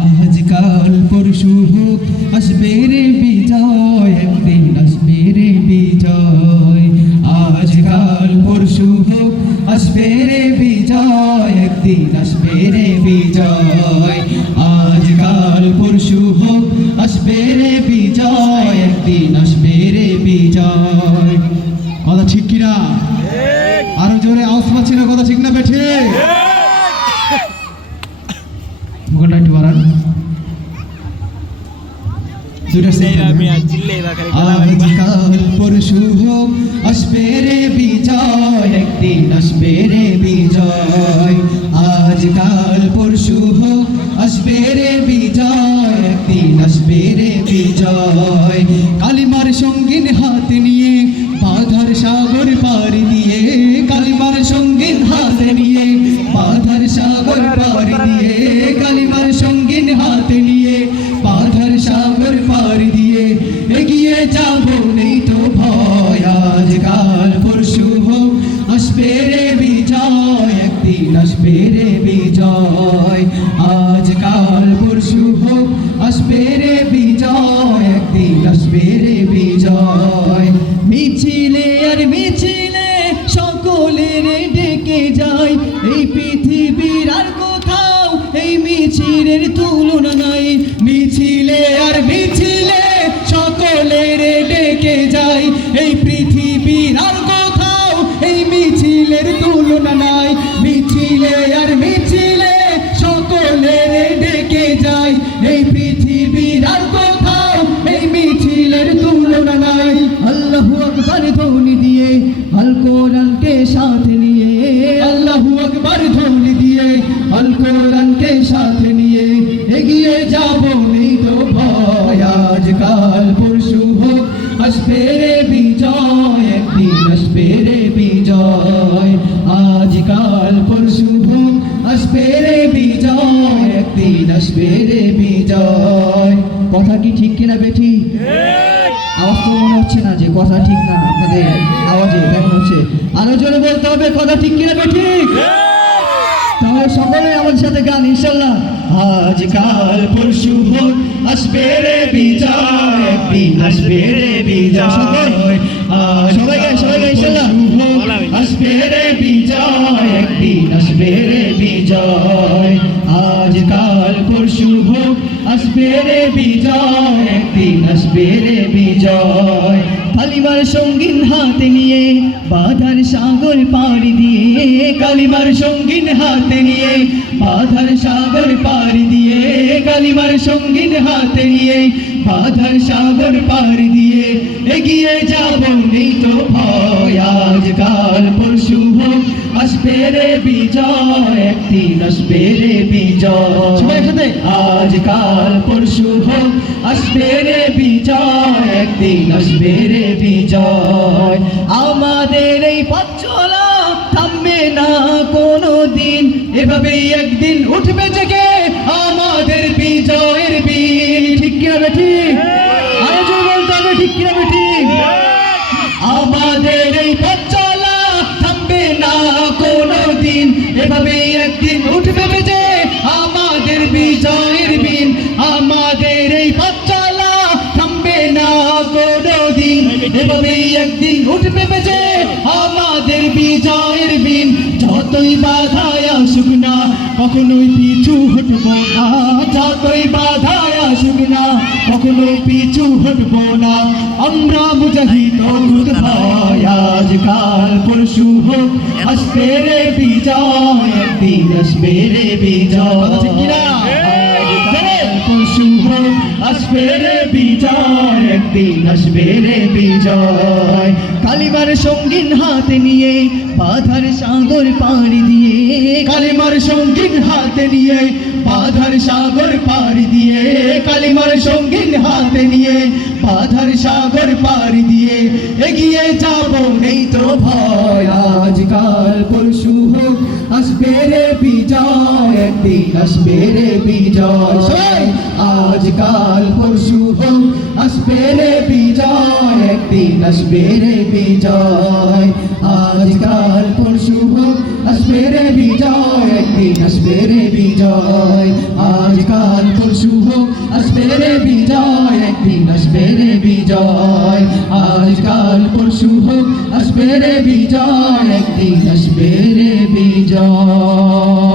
আজকাল পরশু হোক আসবে রে বিজয়, একদিন আসবে রে বিজয়। আজকাল পরশু হোক আসবে রে বিজয়, একদিন আসবে রে বিজয়। আজকাল পরশু হোক আসবে রে বিজয়, একদিন আসবে রে বিজয়। কথা ঠিক কিনা আরও জোরে আওয়াজ পাচ্ছি না কথা ঠিক না বেঠে মুখটা একটু বাড়ান দুটা আমি আর চিল্লে এবার আজকাল পরশু আসবে রে বিজয় একদিন আসবে রে বিজয়। আজকাল পরশু আসবে রে বিজয় একদিন আসবে রে বিজয়। কালিমার সঙ্গীন হাত নিয়ে বাধার সাগর আসবে রে বিজয়। আজকাল পরশু হোক আসবে রে বিজয়। একদিন আসবে রে বিজয়। মিছিলে আর মিছিলে সকলের ডেকে যায়। এই পৃথিবীর আর কোথাও এই মিছিলের তুলনা নাই, আল্লাহু আকবার ধ্বনি দিয়ে আল কোরআনকে সাথে নিয়ে। আল্লাহু আকবার ধ্বনি দিয়ে আল কোরআনকে সাথে নিয়ে। এগিয়ে যাব নেই তো ভয়, আজকাল পরশু হোক, আসবে কথা কি ঠিক কিনা বেঠি আওয়াজ তো মনে হচ্ছে না যে কথা ঠিক না আপনাদের আওয়াজে কেমন হচ্ছে? আরও জোরে বলতে হবে কথা ঠিক কিনা বেঠি তাহলে সকলে আমাদের সাথে গান ইনশাল্লাহ আজকাল পরশু হোক আসবে রে বিজয় একদিন আসবে রে বিজয়। সবাই গায় সবাই গায় ইনশাল্লাহ আসবে রে বিজয় একদিন আসবে রে বিজয়। আজকাল পরশু হোক আসবে রে বিজয় একদিন আসবে রে বিজয়। কালিমার সঙ্গীন হাতে নিয়ে বাধার সাগর পাড়ি দিয়ে কালিমার সঙ্গীন হাতে নিয়ে বাধার সাগর পাড়ি দিয়ে কালিমার সঙ্গীন হাতে নিয়ে বাধার সাগর পাড়ি দিয়ে এগিয়ে যাব নেই তো ভয়। আজকাল পরশু হোক আসবে রে বিজয় একদিন আসবে রে বিজয়। আজকাল পরশু একদিন আসবে রে বিজয়। আমাদের এই পথ চলা থামবে না কোনো দিন এভাবেই একদিন উঠবে জেগে আমাদের বিজয়ের বীর। ঠিক কিনা বেঠিক আয়োজন বলতে হবে ঠিক কিনা বেঠিক আমাদের দিন এভাবে একদিন উঠবে বেজে আমাদের বিজয়ের দিন। যতই বাধায় আসুক না কখনোই পিছু হটব না। যতই বাধায় আসুক না কখনোই পিছু হটব না। আমরা মুজাহিদ ভয় আজকাল পরশু হোক আসবে রে বিজয় একদিন আসবে রে বিজয়। আজকাল পরশু হোক আসবে রে বিজয় একদিন আসবে বিজয়। কালিমার সঙ্গীন হাতে নিয়ে বাধার সাগর পাড়ি দিয়ে, কালিমার সঙ্গীন হাতে নিয়ে বাধার সাগর পাড়ি দিয়ে, কালিমার সঙ্গীন হাতে নিয়ে বাধার সাগর পাড়ি দিয়ে এগিয়ে যাব। নেই তো ভয়, আজকাল পরশু হোক আসবে রে বিজয়, একদিন আসবে রে বিজয়। আজকাল পরশু আসবে রে বিজয়, একদিন আসবে রে বিজয়। আজকাল পরশু হোক আসবে রে বিজয়, একদিন আসবে রে বিজয়। আজ কাল পরশু হোক আসবে রে বিজয়, একদিন আসবে রে বিজয়। আজ কাল পরশু হোক আসবে রে বিজয়, একদিন আসবে রে বিজয়।